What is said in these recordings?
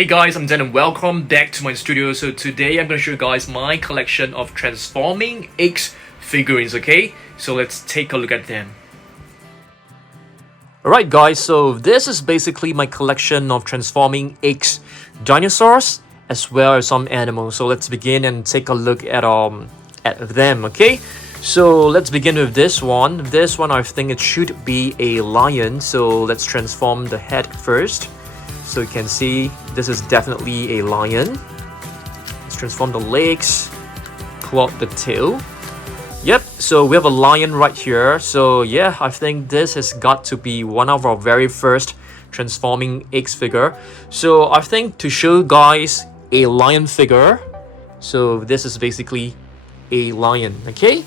Hey guys, I'm Dan and welcome back to my studio. So today I'm going to show you guys my collection of transforming X figurines, okay? So let's take a look at them. Alright guys, so this is basically my collection of transforming X dinosaurs as well as some animals. So let's begin and take a look at them, okay? So let's begin with this one. This one I think it should be a lion. So let's transform the head first. So you can see this is definitely a lion. Let's transform the legs, pull out the tail. Yep, so we have a lion right here. So yeah, I think this has got to be one of our very first transforming X figure. So I think to show you guys a lion figure, so this is basically a lion, okay?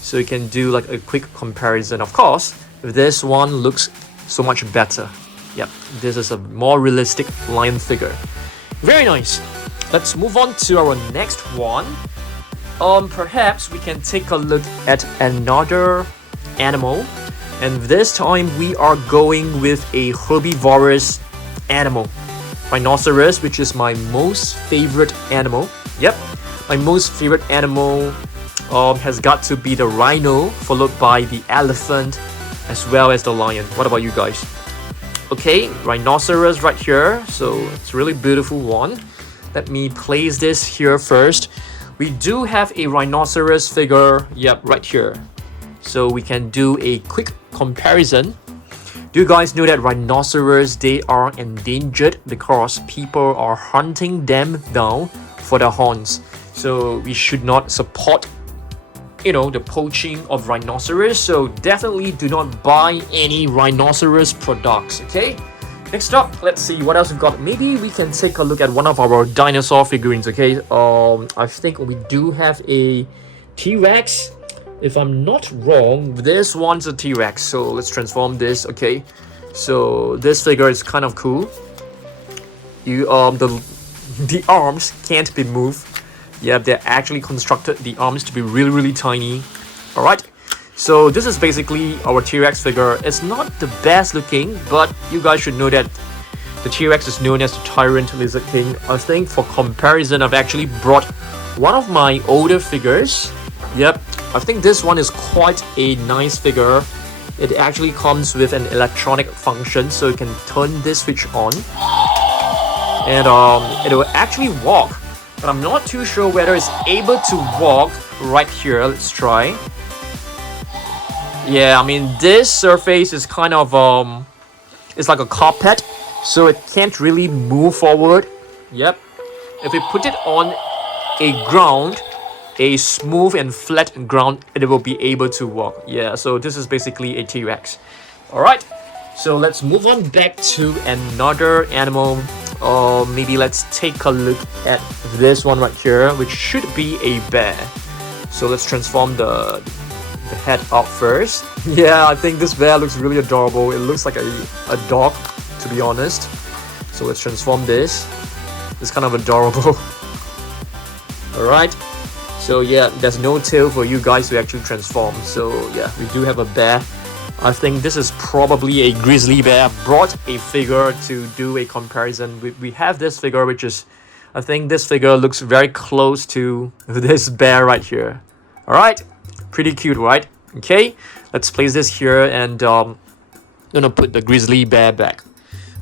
So you can do like a quick comparison. Of course, this one looks so much better. Yep, this is a more realistic lion figure. Very nice. Let's move on to our next one. Perhaps we can take a look at another animal. And this time we are going with a herbivorous animal. Rhinoceros, which is my most favorite animal. Yep, my most favorite animal has got to be the rhino, followed by the elephant, as well as the lion. What about you guys? Okay, rhinoceros right here, so it's a really beautiful one. Let me place this here first. We do have a rhinoceros figure, yep, right here. So we can do a quick comparison. Do you guys know that rhinoceros, they are endangered because people are hunting them down for their horns. So we should not support the poaching of rhinoceros, so definitely do not buy any rhinoceros products, okay? Next up, let's see what else we've got. Maybe we can take a look at one of our dinosaur figurines, okay? I think we do have a T-Rex. If I'm not wrong, this one's a T-Rex, so let's transform this, okay? So this figure is kind of cool. The arms can't be moved. Yeah, they're actually constructed the arms to be really tiny. Alright, so this is basically our T-Rex figure. It's not the best looking, but you guys should know that the T-Rex is known as the Tyrant Lizard King. I think for comparison, I've actually brought one of my older figures. Yep, I think this one is quite a nice figure. It actually comes with an electronic function, so you can turn this switch on. And it will actually walk. But I'm not too sure whether it's able to walk right here. Let's try. Yeah, I mean, this surface is kind of, it's like a carpet, so it can't really move forward. Yep. If we put it on a ground, a smooth and flat ground, it will be able to walk. Yeah, so this is basically a T-Rex. Alright, so let's move on back to another animal. Maybe let's take a look at this one right here, which should be a bear. So let's transform the head up first. Yeah, I think this bear looks really adorable. It looks like a dog, to be honest. So let's transform this. It's kind of adorable. Alright, so yeah, there's no tail for you guys to actually transform. So yeah, we do have a bear. I think this is probably a grizzly bear. I brought a figure to do a comparison. We have this figure, which is, I think this figure looks very close to this bear right here. Alright, pretty cute, right? Okay, let's place this here and gonna put the grizzly bear back.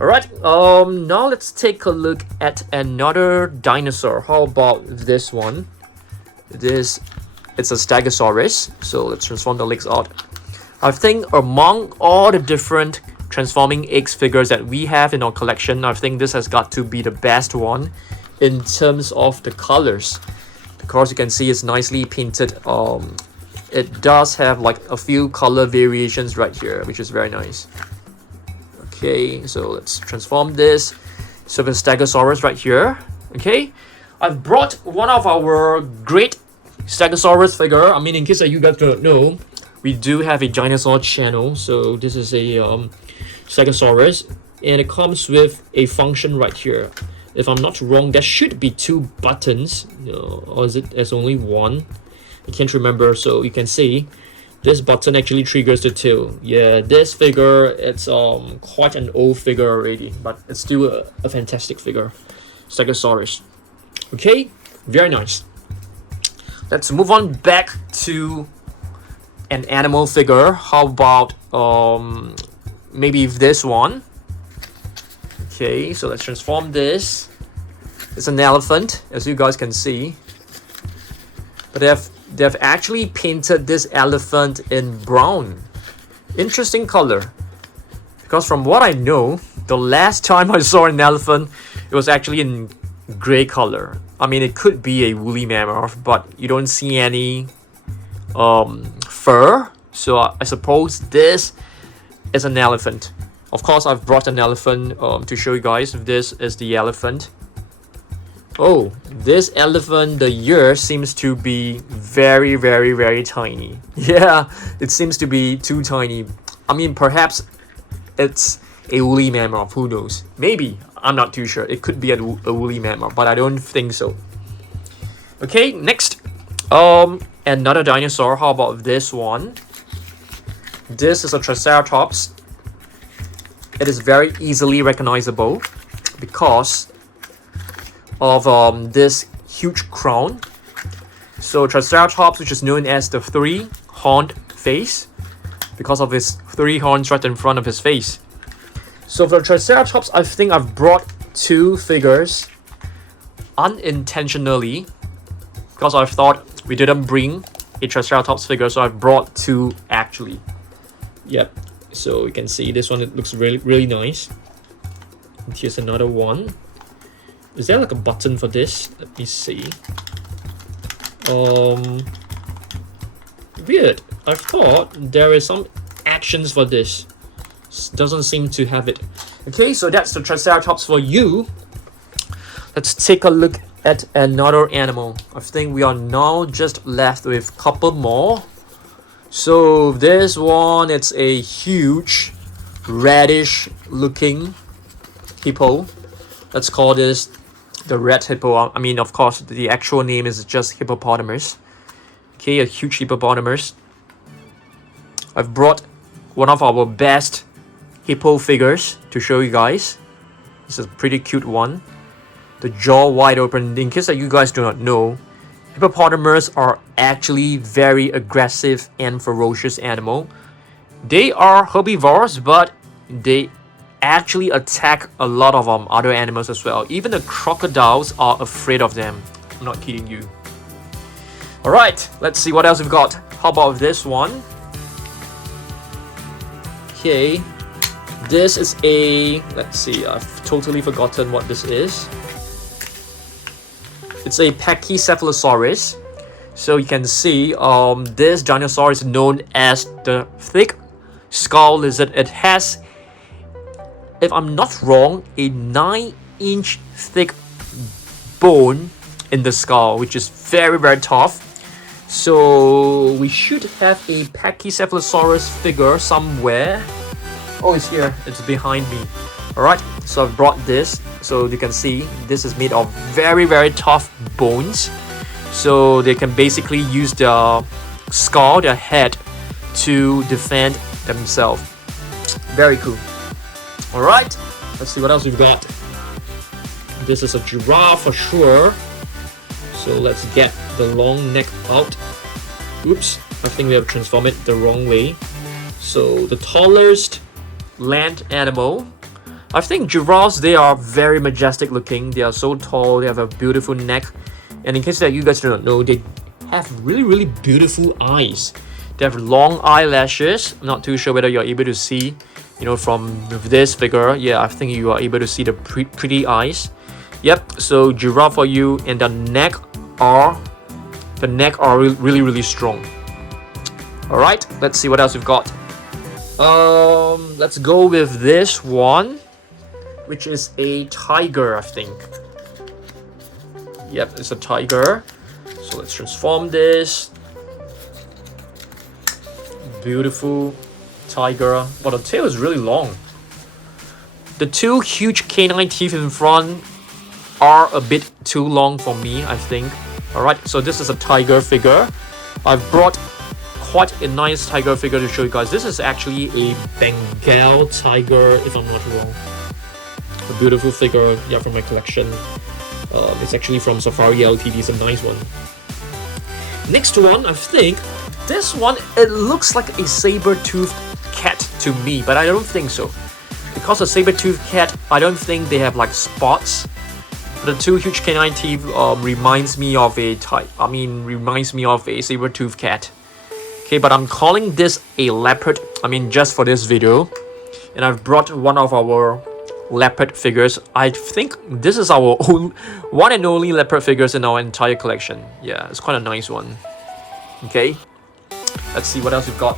Alright, now let's take a look at another dinosaur. How about this one? It's a Stegosaurus. So let's transform the legs out. I think among all the different transforming X figures that we have in our collection, I think this has got to be the best one in terms of the colors. Because you can see it's nicely painted. It does have like a few color variations right here, which is very nice. Okay, so let's transform this. So the Stegosaurus right here. Okay, I've brought one of our great Stegosaurus figure. I mean, in case that you guys don't know, we do have a dinosaur channel. So this is a Stegosaurus, and it comes with a function right here. If I'm not wrong, there should be 2 buttons, or is it? There's only one. I can't remember. So you can see This button actually triggers the tail. Yeah, this figure, it's quite an old figure already, but it's still a fantastic figure. Stegosaurus. Okay, very nice. Let's move on back to an animal figure. How about maybe this one? Okay, so let's transform this. It's an elephant, as you guys can see. But they've actually painted this elephant in brown. Interesting color. Because from what I know, the last time I saw an elephant, it was actually in gray color. I mean, it could be a woolly mammoth, but you don't see any fur. So I suppose this is an elephant. Of course, I've brought an elephant to show you guys. This is the elephant. Oh, this elephant, the ear seems to be very, very, very tiny. Yeah, it seems to be too tiny. I mean, perhaps it's a woolly mammoth, who knows? Maybe, I'm not too sure. It could be a woolly mammoth, but I don't think so. Okay, next. Another dinosaur. How about this one? This is a Triceratops. It is very easily recognizable because of this huge crown. So Triceratops, which is known as the three-horned face, because of his three horns right in front of his face. So for Triceratops, I think I've brought two figures unintentionally, because I thought we didn't bring a Triceratops figure, so I've brought two actually. Yep, so you can see this one, it looks really, really nice. And here's another one. Is there like a button for this? Let me see. Weird. I thought there is some actions for this. Doesn't seem to have it. Okay, so that's the Triceratops for you. Let's take a look at another animal. I think we are now just left with a couple more. So this one, it's a huge reddish looking hippo. Let's call this the red hippo. I mean, of course, the actual name is just hippopotamus. Okay, a huge hippopotamus. I've brought one of our best hippo figures to show you guys. This is a pretty cute one. The jaw wide open. In case that you guys do not know, hippopotamus are actually very aggressive and ferocious animal. They are herbivores, but they actually attack a lot of other animals as well. Even the crocodiles are afraid of them. I'm not kidding you. Alright, let's see what else we've got. How about this one? Okay, this is a, let's see, I've totally forgotten what this is. It's a Pachycephalosaurus. So you can see this dinosaur is known as the thick skull lizard. It has, if I'm not wrong, a 9-inch thick bone in the skull, which is very, very tough. So we should have a Pachycephalosaurus figure somewhere. Oh, it's here. It's behind me. Alright, so I've brought this. So you can see this is made of very, very tough bones. So they can basically use their skull, their head, to defend themselves. Very cool. Alright, let's see what else we've got. This is a giraffe for sure. So let's get the long neck out. Oops, I think we have transformed it the wrong way. So the tallest land animal. I think giraffes, they are very majestic looking. They are so tall, they have a beautiful neck. And in case that you guys do not know, they have really, really beautiful eyes. They have long eyelashes. I'm not too sure whether you're able to see, you know, from this figure. Yeah, I think you are able to see the pretty eyes. Yep, so giraffe for you. And the neck are really, really strong. Alright, let's see what else we've got. Let's go with this one, which is a tiger, I think. Yep, it's a tiger. So let's transform this. Beautiful tiger. But the tail is really long. The two huge canine teeth in front are a bit too long for me, I think. Alright, so this is a tiger figure. I've brought quite a nice tiger figure to show you guys. This is actually a Bengal tiger, if I'm not wrong. A beautiful figure, yeah, from my collection. It's actually from Safari Ltd. It's a nice one. Next one, I think this one, it looks like a saber-toothed cat to me, but I don't think so. Because a saber-toothed cat, I don't think they have like spots. The two huge canine teeth reminds me of a saber-toothed cat. Okay, but I'm calling this a leopard. I mean, just for this video, and I've brought one of our leopard figures. I think this is our one and only leopard figures in our entire collection. Yeah, it's quite a nice one. Okay, let's see what else we've got.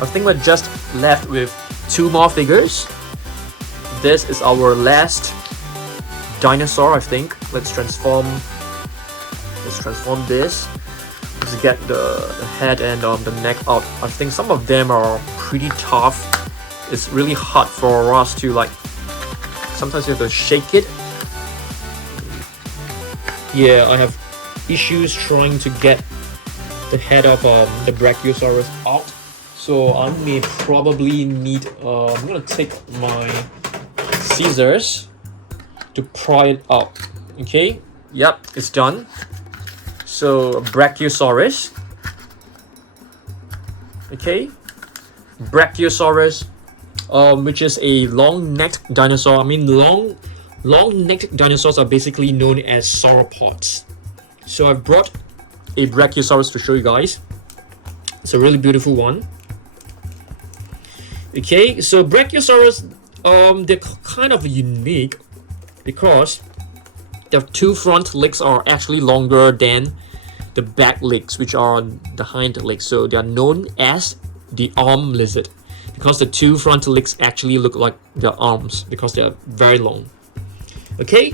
I think we're just left with two more figures. This is our last dinosaur, I think. Let's transform this. Let's get the head and the neck out. I think some of them are pretty tough. It's really hard for us to like, sometimes you have to shake it. Yeah, I have issues trying to get the head of the Brachiosaurus out. So I may probably need, I'm gonna take my scissors to pry it out. Okay, yep, it's done. So Brachiosaurus. Okay, Brachiosaurus, which is a long-necked dinosaur. I mean, long-necked dinosaurs are basically known as sauropods. So I've brought a Brachiosaurus to show you guys. It's a really beautiful one. Okay, so Brachiosaurus, they're kind of unique because their two front legs are actually longer than the back legs, which are the hind legs. So they are known as the arm lizard because the two front legs actually look like their arms because they are very long. Okay,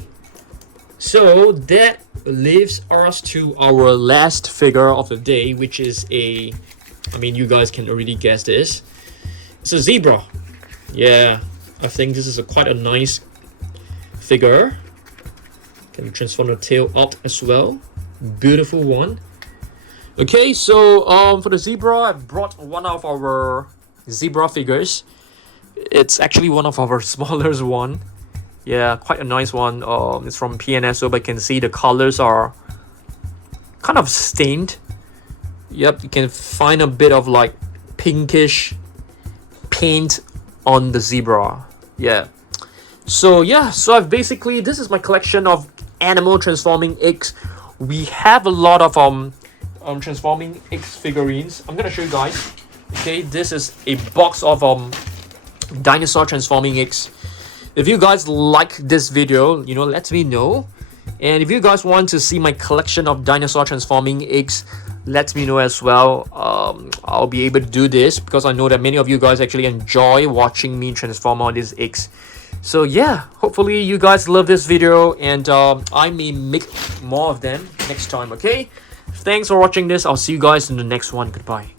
so that leaves us to our last figure of the day, which is a, I mean, you guys can already guess this. It's a zebra. Yeah, I think this is quite a nice figure. Can transform the tail out as well. Beautiful one. Okay, so for the zebra, I brought one of our zebra figures. It's actually one of our smallest one. Yeah, quite a nice one. It's from PNSO, but you can see the colors are kind of stained. Yep, you can find a bit of like pinkish paint on the zebra. Yeah. So yeah, so I've basically, this is my collection of animal transforming eggs. We have a lot of transforming eggs figurines. I'm gonna show you guys. Okay, this is a box of dinosaur transforming eggs. If you guys like this video, you know, let me know. And if you guys want to see my collection of dinosaur transforming eggs, let me know as well. I'll be able to do this because I know that many of you guys actually enjoy watching me transform all these eggs. So yeah, hopefully you guys love this video, and I may make more of them next time. Okay, thanks for watching this. I'll see you guys in the next one. Goodbye.